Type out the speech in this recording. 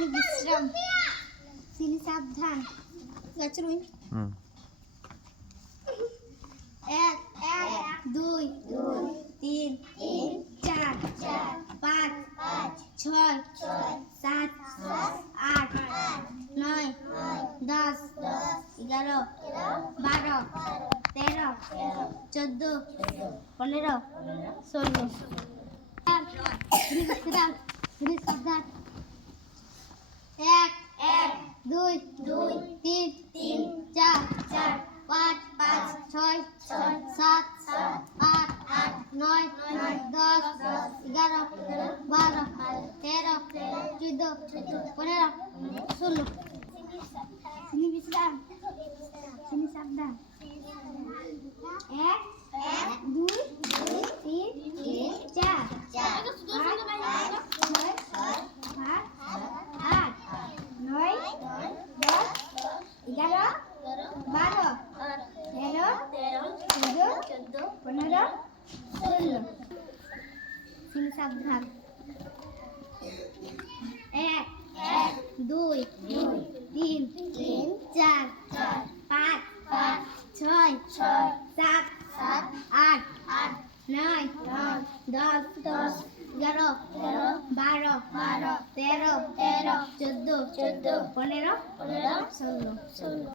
তিনি বিশ্রাম, তিনি সাবধান। যাচ্ছে রুই। এক, দুই, তিন, চার, পাঁচ, ছয়, সাত, আট, নয়, 10, 11, 12, 13, 14, 15, 16। তিনি সাবধান। এক, দুই, তিন, চার, পাঁচ, ছয়, সাত, আট, নয়, 10, 11, 12, 13, 14, 15, 16। তিনি বিশ্রাম, তিনি সাবধান। এক, দুই, তিন, চার, পাঁচ, ছয়, সাত, আট, নয়, 10, 11, 12, 13, 14, 15, 16। তিনি সাবধান। এক, দুই, তিন, চার, পাঁচ, ছয়, সাত, আট, নয়, 10, 11, 12, 13, 14, 15, 16।